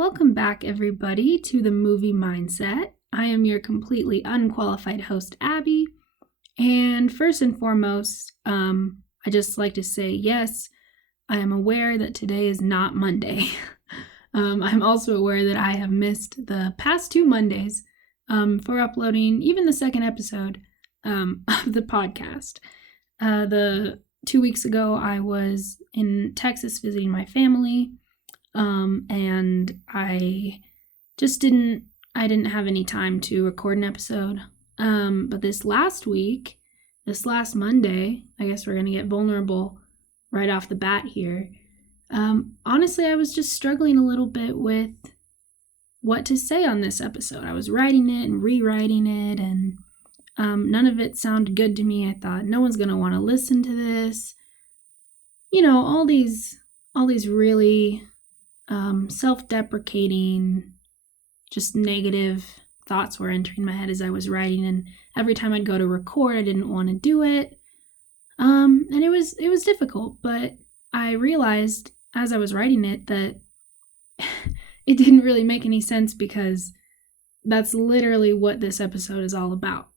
Welcome back, everybody, to the Movie Mindset. I am your completely unqualified host, Abby. And first and foremost, I just like to say, yes, I am aware that today is not Monday. I'm also aware that I have missed the past 2 Mondays for uploading even the second episode of the podcast. The 2 weeks ago, I was in Texas visiting my family. And I just didn't have any time to record an episode. But this last Monday, I guess we're going to get vulnerable right off the bat here. Honestly, I was just struggling a little bit with what to say on this episode. I was writing it and rewriting it, and none of it sounded good to me. I thought, no one's going to want to listen to this. You know, all these really self-deprecating, just negative thoughts were entering my head as I was writing, and every time I'd go to record, I didn't want to do it. And it was difficult, but I realized as I was writing it that it didn't really make any sense, because that's literally what this episode is all about.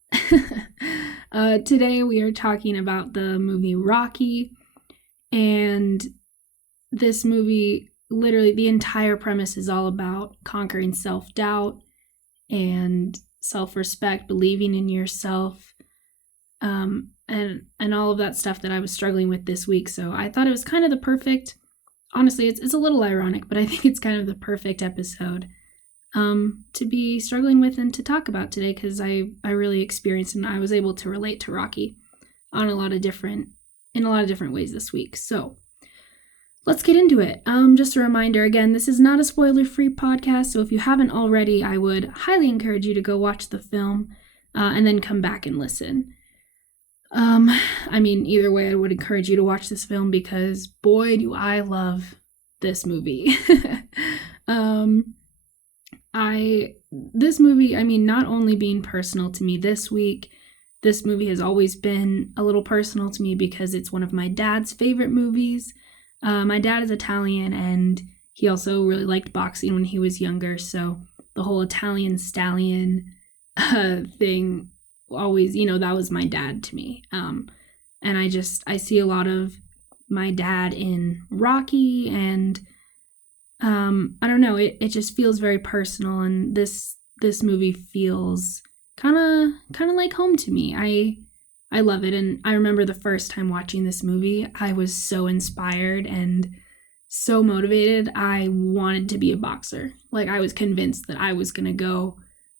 Today we are talking about the movie Rocky, and this movie, literally the entire premise is all about conquering self-doubt and self-respect, believing in yourself, and all of that stuff that I was struggling with this week. So I thought it was kind of the perfect, honestly, it's a little ironic, but I think it's kind of the perfect episode to be struggling with and to talk about today, because I really experienced and I was able to relate to Rocky in a lot of different ways this week. So let's get into it. Just a reminder, again, this is not a spoiler-free podcast, so if you haven't already, I would highly encourage you to go watch the film and then come back and listen. Either way, I would encourage you to watch this film, because boy, do I love this movie. This movie, not only being personal to me this week, this movie has always been a little personal to me because it's one of my dad's favorite movies. My dad is Italian, and he also really liked boxing when he was younger, so the whole Italian stallion thing always, that was my dad to me. And I see a lot of my dad in Rocky, and I don't know, it just feels very personal, and this movie feels kind of like home to me. I love it, and I remember the first time watching this movie, I was so inspired and so motivated. I wanted to be a boxer. Like, I was convinced that I was going to go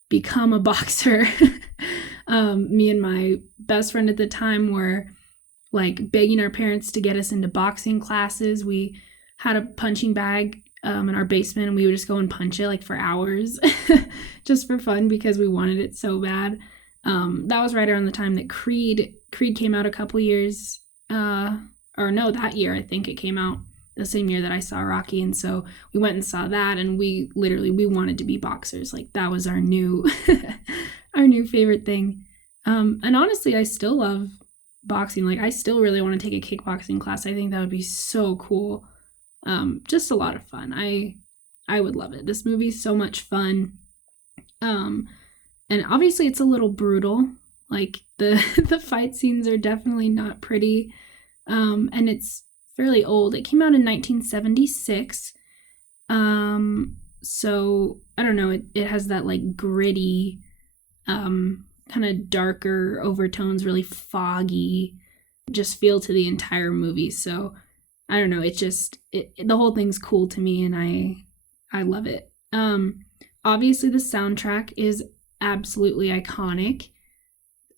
become a boxer. Me and my best friend at the time were, like, begging our parents to get us into boxing classes. We had a punching bag in our basement, and we would just go and punch it, like, for hours, just for fun, because we wanted it so bad. That was right around the time that Creed came out a couple years, that year, I think it came out the same year that I saw Rocky, and so we went and saw that, and we wanted to be boxers. Like, that was our new favorite thing. And honestly, I still love boxing. Like, I still really want to take a kickboxing class. I think that would be so cool. Just a lot of fun. I would love it. This movie's so much fun. And obviously it's a little brutal. Like, the fight scenes are definitely not pretty. And it's fairly old. It came out in 1976. So I don't know, it has that, like, gritty, kind of darker overtones, really foggy, just feel to the entire movie. So I don't know, the whole thing's cool to me, and I love it. Obviously the soundtrack is absolutely iconic.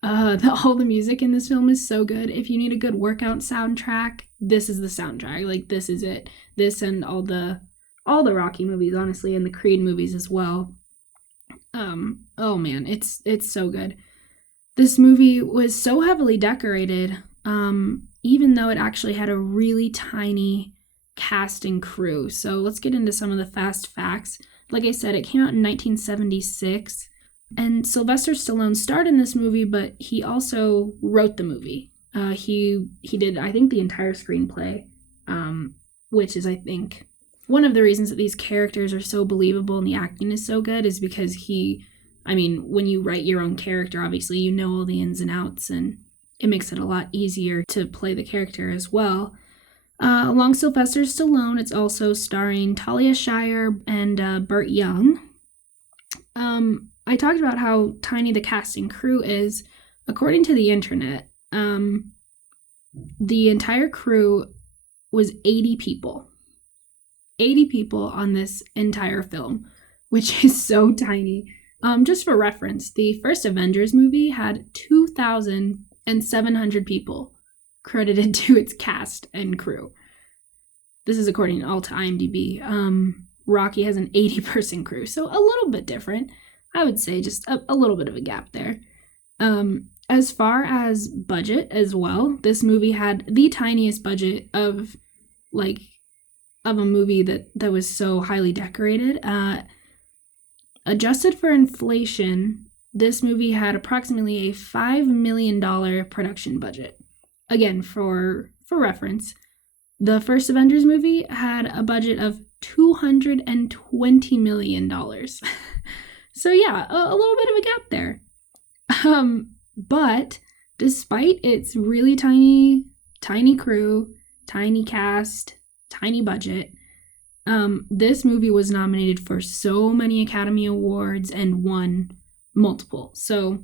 All the music in this film is so good. If you need a good workout soundtrack, this is the soundtrack. Like, this is it. This and all the Rocky movies, honestly, and the Creed movies as well. Oh man, it's so good. This movie was so heavily decorated, even though it actually had a really tiny cast and crew. So let's get into some of the fast facts. Like I said, it came out in 1976. And Sylvester Stallone starred in this movie, but he also wrote the movie. He did, I think, the entire screenplay, which is, I think, one of the reasons that these characters are so believable and the acting is so good is because when you write your own character, obviously you know all the ins and outs, and it makes it a lot easier to play the character as well. Along Sylvester Stallone, it's also starring Talia Shire and Burt Young. I talked about how tiny the cast and crew is. According to the internet, the entire crew was 80 people. 80 people on this entire film, which is so tiny. Just for reference, the first Avengers movie had 2,700 people credited to its cast and crew. This is according all to IMDb. Rocky has an 80-person crew, so a little bit different. I would say just a little bit of a gap there. As far as budget as well, this movie had the tiniest budget of a movie that was so highly decorated. Adjusted for inflation, this movie had approximately a $5 million production budget. Again, for reference, the first Avengers movie had a budget of $220 million. So yeah, a little bit of a gap there. But despite its really tiny crew, tiny cast, tiny budget, this movie was nominated for so many Academy Awards and won multiple. So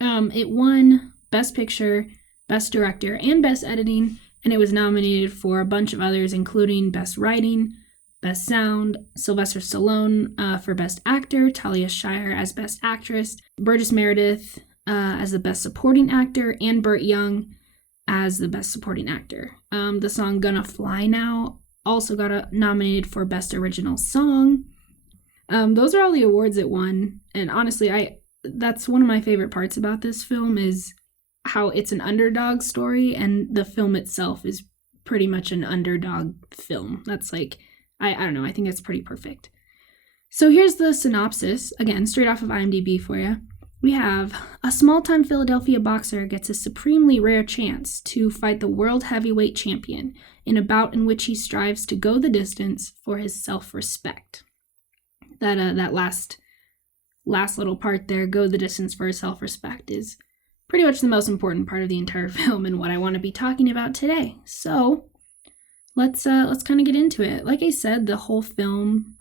it won Best Picture, Best Director, and Best Editing, and it was nominated for a bunch of others, including Best Writing, Best Sound, Sylvester Stallone for Best Actor, Talia Shire as Best Actress, Burgess Meredith as the Best Supporting Actor, and Burt Young as the Best Supporting Actor. The song Gonna Fly Now also got nominated for Best Original Song. Those are all the awards it won, and honestly, that's one of my favorite parts about this film is how it's an underdog story, and the film itself is pretty much an underdog film. That's I don't know, I think that's pretty perfect. So here's the synopsis, again, straight off of IMDb for you. We have a small-time Philadelphia boxer gets a supremely rare chance to fight the world heavyweight champion in a bout in which he strives to go the distance for his self-respect. That last little part there, go the distance for his self-respect, is pretty much the most important part of the entire film and what I want to be talking about today. So let's kind of get into it. Like I said, the whole film,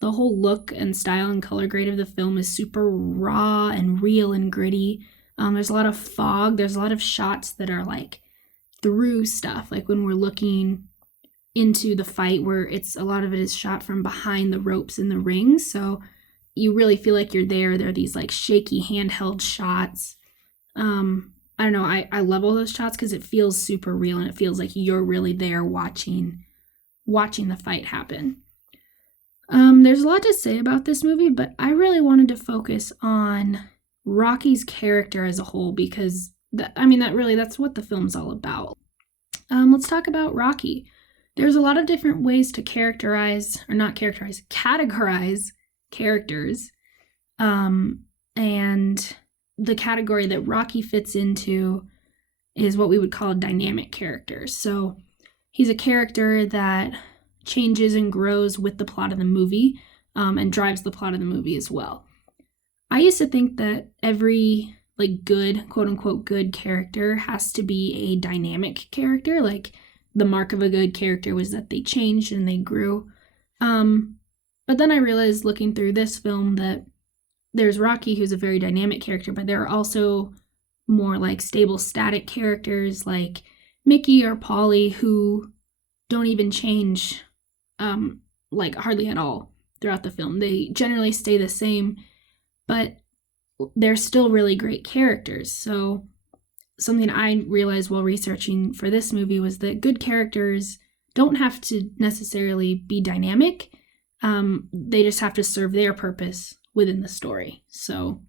the whole look and style and color grade of the film is super raw and real and gritty. There's a lot of fog. There's a lot of shots that are through stuff, like when we're looking into the fight, where a lot of it is shot from behind the ropes in the ring, so you really feel like you're there. There are these shaky handheld shots. I don't know, I love all those shots because it feels super real and it feels like you're really there watching the fight happen. There's a lot to say about this movie, but I really wanted to focus on Rocky's character as a whole because that's what the film's all about. Let's talk about Rocky. There's a lot of different ways to categorize characters. And the category that Rocky fits into is what we would call a dynamic character. So he's a character that changes and grows with the plot of the movie, and drives the plot of the movie as well. I used to think that every good, quote unquote, good character has to be a dynamic character. The mark of a good character was that they changed and they grew. But then I realized looking through this film that there's Rocky, who's a very dynamic character, but there are also more stable, static characters like Mickey or Polly who don't even change hardly at all throughout the film. They generally stay the same, but they're still really great characters. So something I realized while researching for this movie was that good characters don't have to necessarily be dynamic. They just have to serve their purpose within the story. So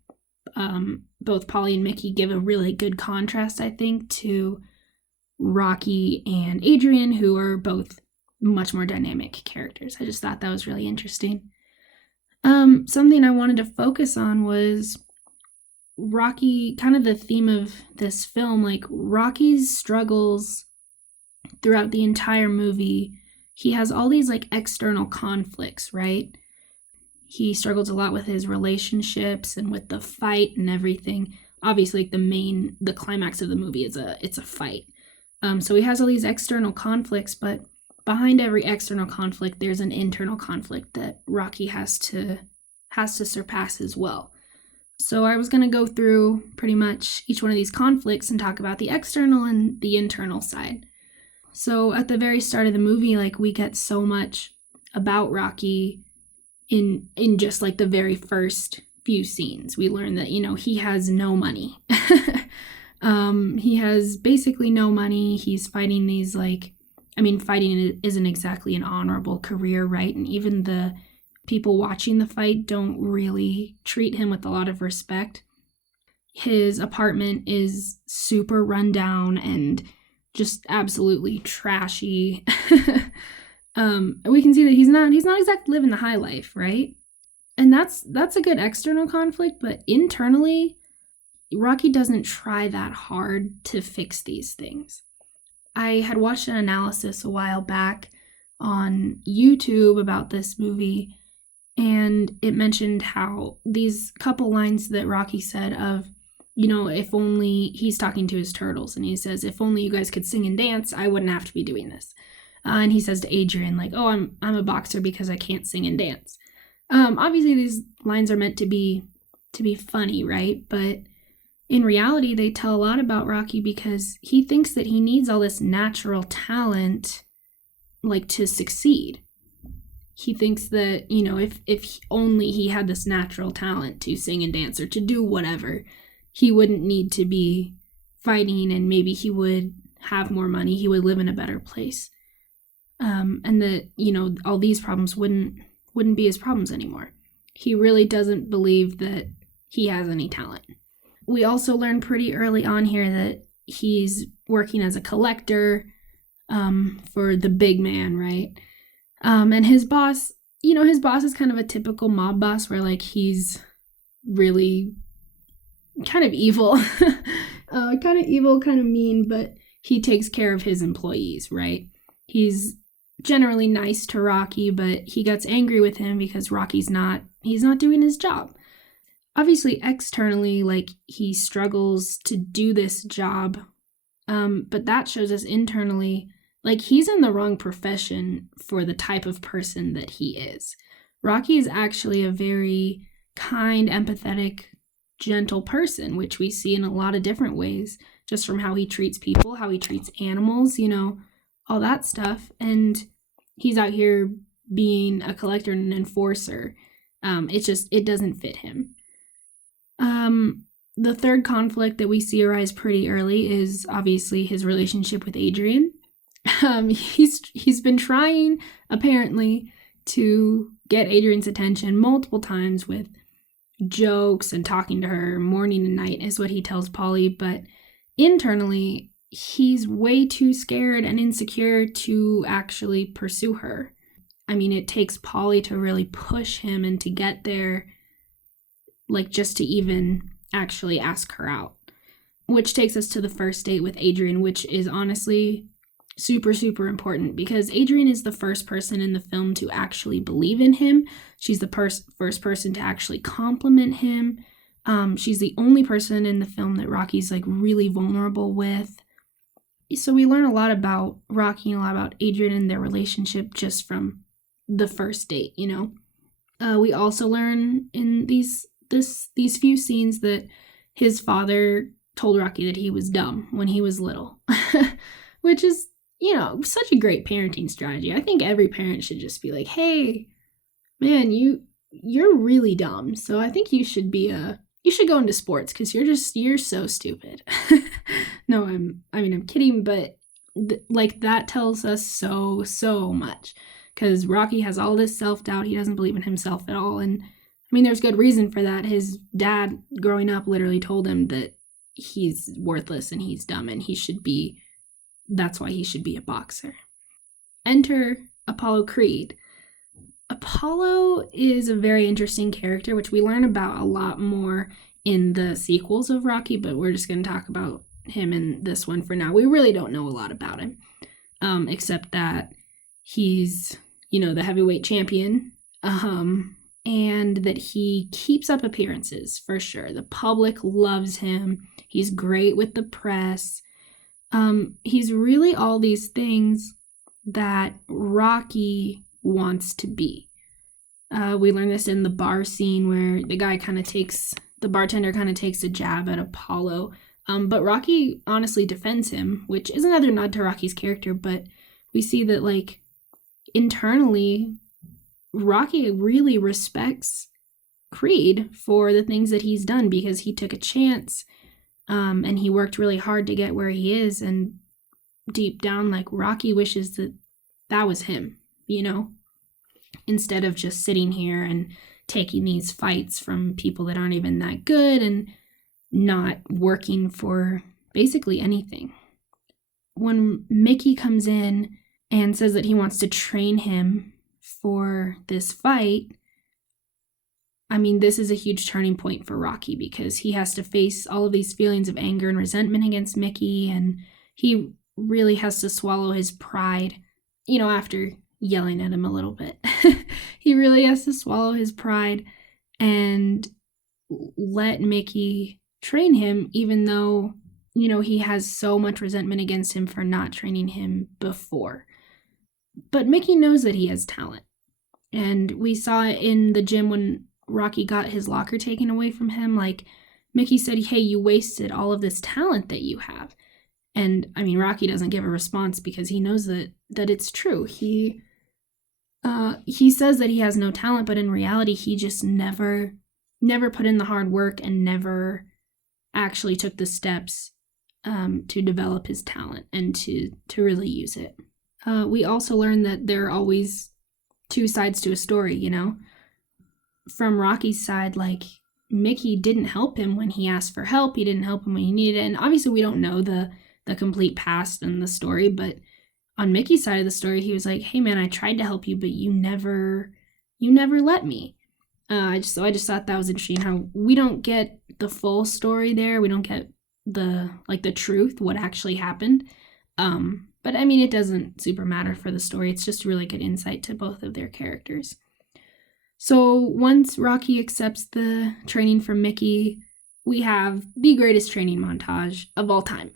both Polly and Mickey give a really good contrast, I think, to Rocky and Adrian, who are both much more dynamic characters. I just thought that was really interesting. Something I wanted to focus on was Rocky, kind of the theme of this film, Rocky's struggles throughout the entire movie he has all these like external conflicts, right? He struggles a lot with his relationships and with the fight and everything. Obviously, like the climax of the movie it's a fight. So he has all these external conflicts, but behind every external conflict, there's an internal conflict that Rocky has to surpass as well. So I was going to go through pretty much each one of these conflicts and talk about the external and the internal side. So at the very start of the movie, like, we get so much about Rocky in just like the very first few scenes. We learn that, he has no money. He has basically no money. He's fighting these fighting isn't exactly an honorable career, right? And even the people watching the fight don't really treat him with a lot of respect. His apartment is super run down and just absolutely trashy. We can see that he's not exactly living the high life, right? And that's a good external conflict, but internally, Rocky doesn't try that hard to fix these things. I had watched an analysis a while back on YouTube about this movie, and it mentioned how these couple lines that Rocky said of, if only, he's talking to his turtles, and he says, if only you guys could sing and dance, I wouldn't have to be doing this. And he says to Adrian, like, oh, I'm a boxer because I can't sing and dance. Obviously, these lines are meant to be funny, right? But in reality, they tell a lot about Rocky because he thinks that he needs all this natural talent, like, to succeed. He thinks that, if only he had this natural talent to sing and dance or to do whatever, he wouldn't need to be fighting, and maybe he would have more money, he would live in a better place. And that, all these problems wouldn't be his problems anymore. He really doesn't believe that he has any talent. We also learn pretty early on here that he's working as a collector for the big man, right? And his boss is kind of a typical mob boss where, like, he's really kind of evil, kind of mean, but he takes care of his employees, right? He's generally nice to Rocky, but he gets angry with him because he's not doing his job. Obviously, externally, like, he struggles to do this job, but that shows us internally, like, he's in the wrong profession for the type of person that he is. Rocky is actually a very kind, empathetic, gentle person, which we see in a lot of different ways, just from how he treats people, how he treats animals, all that stuff. And he's out here being a collector and an enforcer. It doesn't fit him. The third conflict that we see arise pretty early is obviously his relationship with Adrian. He's been trying, apparently, to get Adrian's attention multiple times with jokes and talking to her morning and night, is what he tells Polly, but internally, he's way too scared and insecure to actually pursue her. I mean, it takes Polly to really push him and to get there, like, just to even actually ask her out. Which takes us to the first date with Adrian, which is honestly super, super important because Adrian is the first person in the film to actually believe in him. She's the first person to actually compliment him. She's the only person in the film that Rocky's, like, really vulnerable with. So we learn a lot about Rocky and a lot about Adrian and their relationship just from the first date, We also learn in these few scenes that his father told Rocky that he was dumb when he was little, which is, such a great parenting strategy. I think every parent should just be like, hey, man, you're really dumb. So I think you should go into sports because you're so stupid. No, I'm kidding, but that tells us so much because Rocky has all this self-doubt. He doesn't believe in himself at all. And there's good reason for that. His dad growing up literally told him that he's worthless and he's dumb and that's why he should be a boxer. Enter Apollo Creed. Apollo is a very interesting character, which we learn about a lot more in the sequels of Rocky, but we're just going to talk about him in this one for now. We really don't know a lot about him, except that he's, the heavyweight champion, and that he keeps up appearances for sure. The public loves him. He's great with the press. He's really all these things that Rocky wants to be. We learn this in the bar scene where the bartender kind of takes a jab at Apollo. But Rocky honestly defends him, which is another nod to Rocky's character, but we see that, like, internally, Rocky really respects Creed for the things that he's done because he took a chance, and he worked really hard to get where he is, and deep down, like, Rocky wishes that was him, instead of just sitting here and taking these fights from people that aren't even that good and not working for basically anything. When Mickey comes in and says that he wants to train him for this fight, I mean, this is a huge turning point for Rocky because he has to face all of these feelings of anger and resentment against Mickey, and he really has to swallow his pride, after yelling at him a little bit. He really has to swallow his pride and let Mickey train him, even though, he has so much resentment against him for not training him before. But Mickey knows that he has talent. And we saw it in the gym when Rocky got his locker taken away from him. Like, Mickey said, hey, you wasted all of this talent that you have. And, I mean, Rocky doesn't give a response because he knows that it's true. He says that he has no talent, but in reality, he just never put in the hard work and never actually took the steps to develop his talent and to really use it. We also learn that there are always two sides to a story, From Rocky's side, like, Mickey didn't help him when he asked for help. He didn't help him when he needed it. And obviously we don't know the complete past and the story, but on Mickey's side of the story, he was like, hey man, I tried to help you, but you never let me. I just thought that was interesting how we don't get the full story there. We don't get the truth, what actually happened. But I mean, it doesn't super matter for the story. It's just really good insight to both of their characters. So once Rocky accepts the training from Mickey, we have the greatest training montage of all time.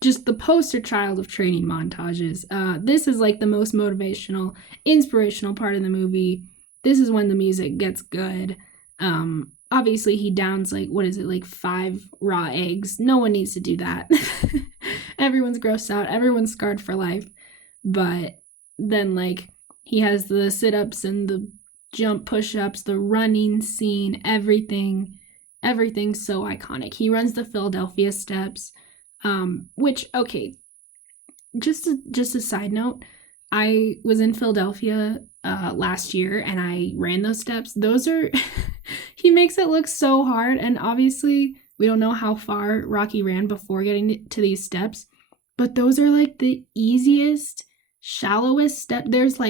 Just the poster child of training montages. This is like the most motivational, inspirational part of the movie. This is when the music gets good. Obviously he downs 5 raw eggs. No one needs to do that. Everyone's grossed out. Everyone's scarred for life. But then he has the sit-ups and the jump push-ups, the running scene, everything's so iconic. He runs the Philadelphia steps, which, okay, just a side note, I was in Philadelphia last year and I ran those steps. Those are, he makes it look so hard, and obviously we don't know how far Rocky ran before getting to these steps, but those are the easiest, shallowest step. There's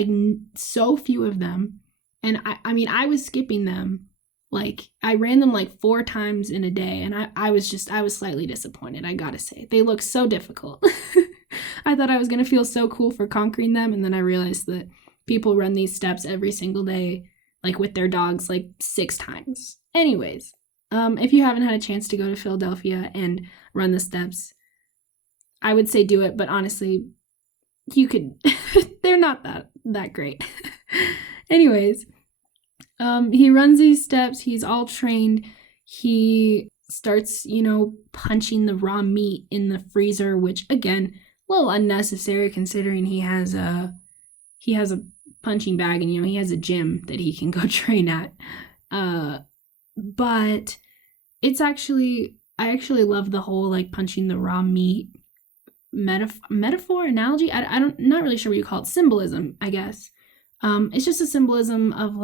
so few of them, and I mean, I was skipping them. I ran them 4 times in a day, and I was slightly disappointed, I gotta say. They look so difficult. I thought I was gonna feel so cool for conquering them, and then I realized that people run these steps every single day, with their dogs, 6 times. Anyways, if you haven't had a chance to go to Philadelphia and run the steps, I would say do it, but honestly, you could, they're not that great. Anyways, he runs these steps, he's all trained, he starts, punching the raw meat in the freezer, which, again, a little unnecessary considering he has a punching bag and, he has a gym that he can go train at. But it's I actually love the whole, punching the raw meat metaphor, analogy. I'm not really sure what you call it. Symbolism, I guess. It's just a symbolism of,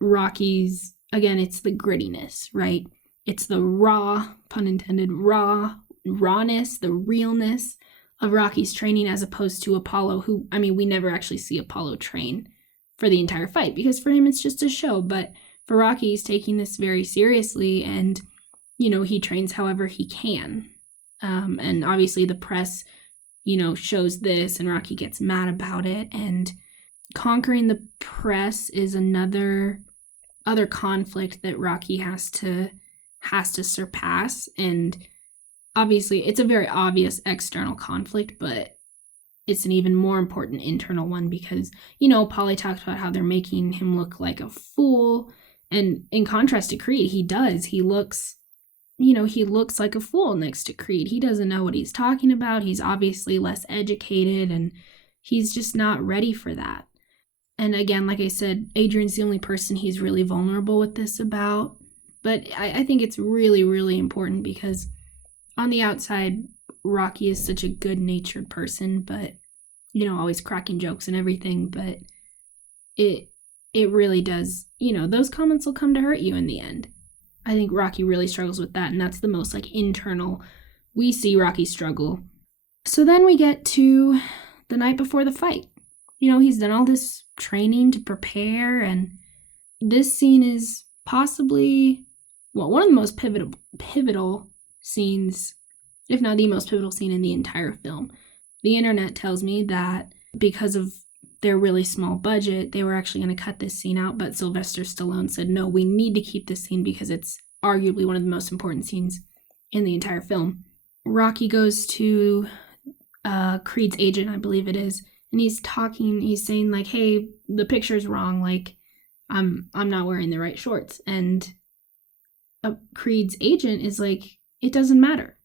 Rocky's, again, it's the grittiness, right? It's the raw, pun intended, rawness, the realness of Rocky's training as opposed to Apollo, who, I mean, we never actually see Apollo train for the entire fight because for him it's just a show. But for Rocky, he's taking this very seriously and, he trains however he can. And obviously the press shows this and Rocky gets mad about it. And conquering the press is other conflict that Rocky has to surpass. And obviously it's a very obvious external conflict, but it's an even more important internal one because, Paulie talked about how they're making him look like a fool. And in contrast to Creed, he does. He looks like a fool next to Creed. He doesn't know what he's talking about. He's obviously less educated and he's just not ready for that. And again, like I said, Adrian's the only person he's really vulnerable with this about. But I think it's really, really important because on the outside, Rocky is such a good-natured person, but, always cracking jokes and everything. But it really does, those comments will come to hurt you in the end. I think Rocky really struggles with that, and that's the most, internal. We see Rocky struggle. So then we get to the night before the fight. He's done all this training to prepare, and this scene is possibly, one of the most pivotal scenes, if not the most pivotal scene in the entire film. The internet tells me that because of their really small budget, they were actually going to cut this scene out, but Sylvester Stallone said, no, we need to keep this scene because it's arguably one of the most important scenes in the entire film. Rocky goes to Creed's agent, I believe it is, and he's saying hey, the picture's wrong, I'm not wearing the right shorts. And Creed's agent is it doesn't matter.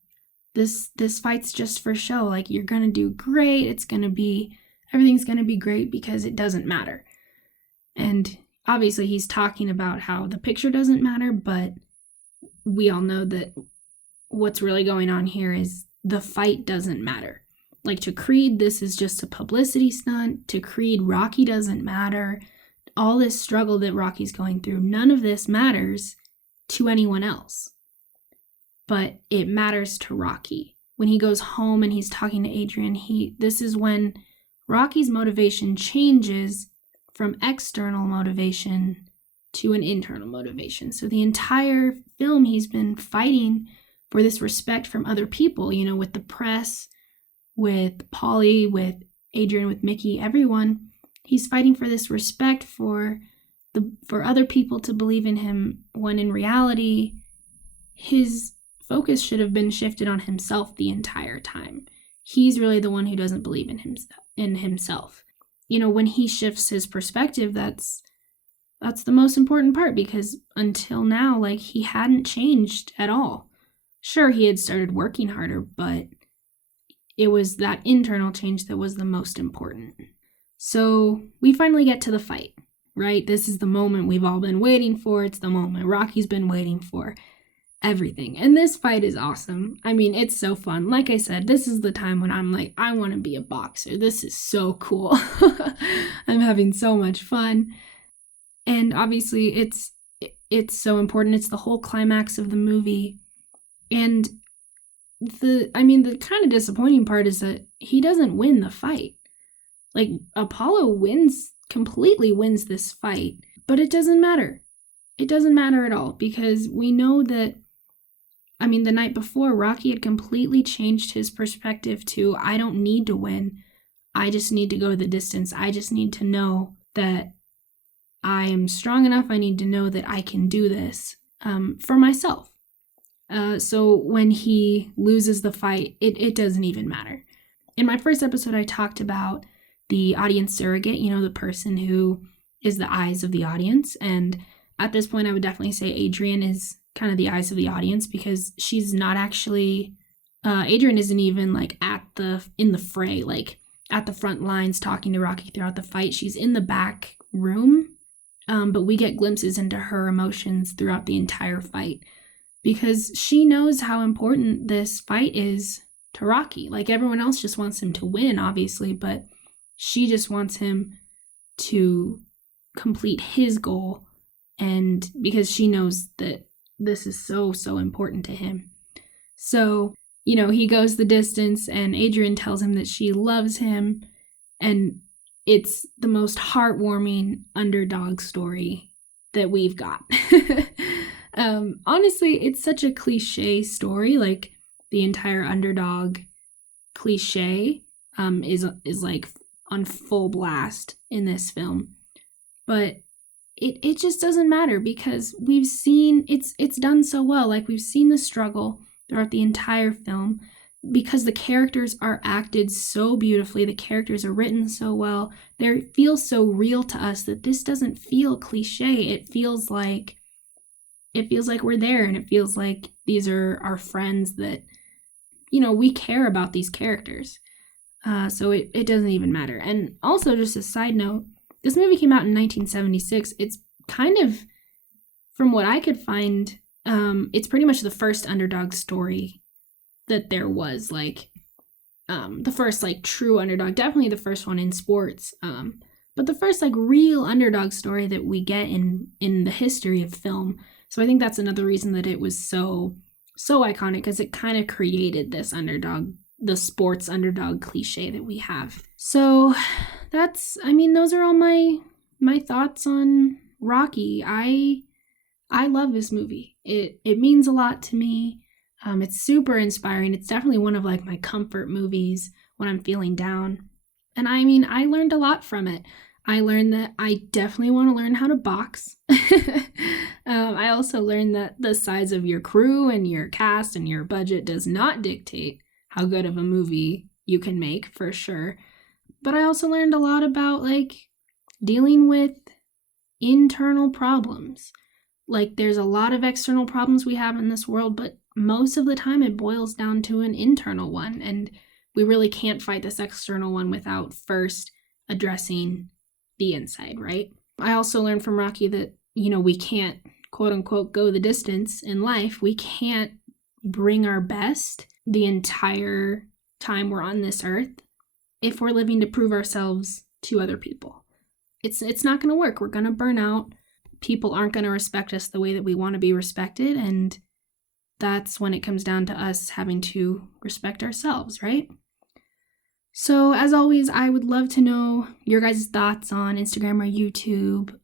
This fight's just for show. You're going to do great. Everything's going to be great because it doesn't matter. And obviously he's talking about how the picture doesn't matter, but we all know that what's really going on here is the fight doesn't matter. To Creed, this is just a publicity stunt. To Creed, Rocky doesn't matter. All this struggle that Rocky's going through, none of this matters to anyone else. But it matters to Rocky. When he goes home and he's talking to Adrian, this is when Rocky's motivation changes from external motivation to an internal motivation. So the entire film, he's been fighting for this respect from other people, with the press, with Paulie, with Adrian, with Mickey, everyone. He's fighting for this respect for other people to believe in him, when in reality, his focus should have been shifted on himself the entire time. He's really the one who doesn't believe in himself. When he shifts his perspective, that's the most important part, because until now, he hadn't changed at all. Sure, he had started working harder, but it was that internal change that was the most important. So we finally get to the fight, right? This is the moment we've all been waiting for. It's the moment Rocky's been waiting for. Everything. And this fight is awesome. It's so fun. Like I said, this is the time when I'm I want to be a boxer. This is so cool. I'm having so much fun. And obviously it's so important. It's the whole climax of the movie. And the kind of disappointing part is that he doesn't win the fight. Apollo completely wins this fight, but it doesn't matter. It doesn't matter at all, because we know that, the night before, Rocky had completely changed his perspective to, I don't need to win. I just need to go the distance. I just need to know that I am strong enough. I need to know that I can do this for myself. So when he loses the fight, it doesn't even matter. In my first episode, I talked about the audience surrogate, the person who is the eyes of the audience. And at this point, I would definitely say Adrian is kind of the eyes of the audience, because she's not actually, Adrian isn't even in the fray, at the front lines talking to Rocky throughout the fight. She's in the back room, but we get glimpses into her emotions throughout the entire fight, because she knows how important this fight is to Rocky. Everyone else just wants him to win, obviously, but she just wants him to complete his goal, and because she knows that this is so, so important to him. So, he goes the distance, and Adrian tells him that she loves him, and it's the most heartwarming underdog story that we've got. Honestly, it's such a cliche story, the entire underdog cliche, is like on full blast in this film. But it just doesn't matter because we've seen it's done so well. Like, we've seen the struggle throughout the entire film because the characters are acted so beautifully, the characters are written so well, they feel so real to us that this doesn't feel cliche. It feels like we're there, and it feels like these are our friends that, we care about these characters. So it doesn't even matter. And also, just a side note, this movie came out in 1976. It's kind of, from what I could find, it's pretty much the first underdog story that there was, like, the first, like, true underdog, definitely the first one in sports, but the first, like, real underdog story that we get in the history of film. So I think that's another reason that it was so iconic, because it kind of created this underdog, the sports underdog cliche that we have. So those are all my thoughts on Rocky. I love this movie. It means a lot to me. It's super inspiring. It's definitely one of, like, my comfort movies when I'm feeling down. And I learned a lot from it. I learned that I definitely want to learn how to box. I also learned that the size of your crew and your cast and your budget does not dictate how good of a movie you can make, for sure. But I also learned a lot about, like, dealing with internal problems. Like, there's a lot of external problems we have in this world, but most of the time it boils down to an internal one, and we really can't fight this external one without first addressing the inside, right? I also learned from Rocky that, we can't, quote unquote, go the distance in life. We can't bring our best the entire time we're on this earth if we're living to prove ourselves to other people. It's not going to work. We're going to burn out. People aren't going to respect us the way that we want to be respected, and that's when it comes down to us having to respect ourselves, right? So, as always, I would love to know your guys' thoughts on Instagram or YouTube.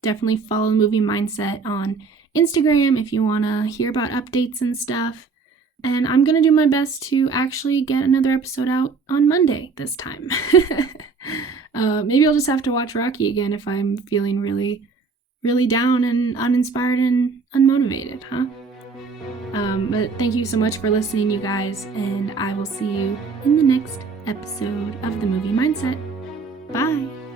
Definitely follow Movie Mindset on Instagram if you want to hear about updates and stuff. And I'm going to do my best to actually get another episode out on Monday this time. Maybe I'll just have to watch Rocky again if I'm feeling really, really down and uninspired and unmotivated, huh? But thank you so much for listening, you guys, and I will see you in the next episode of the Movie Mindset. Bye!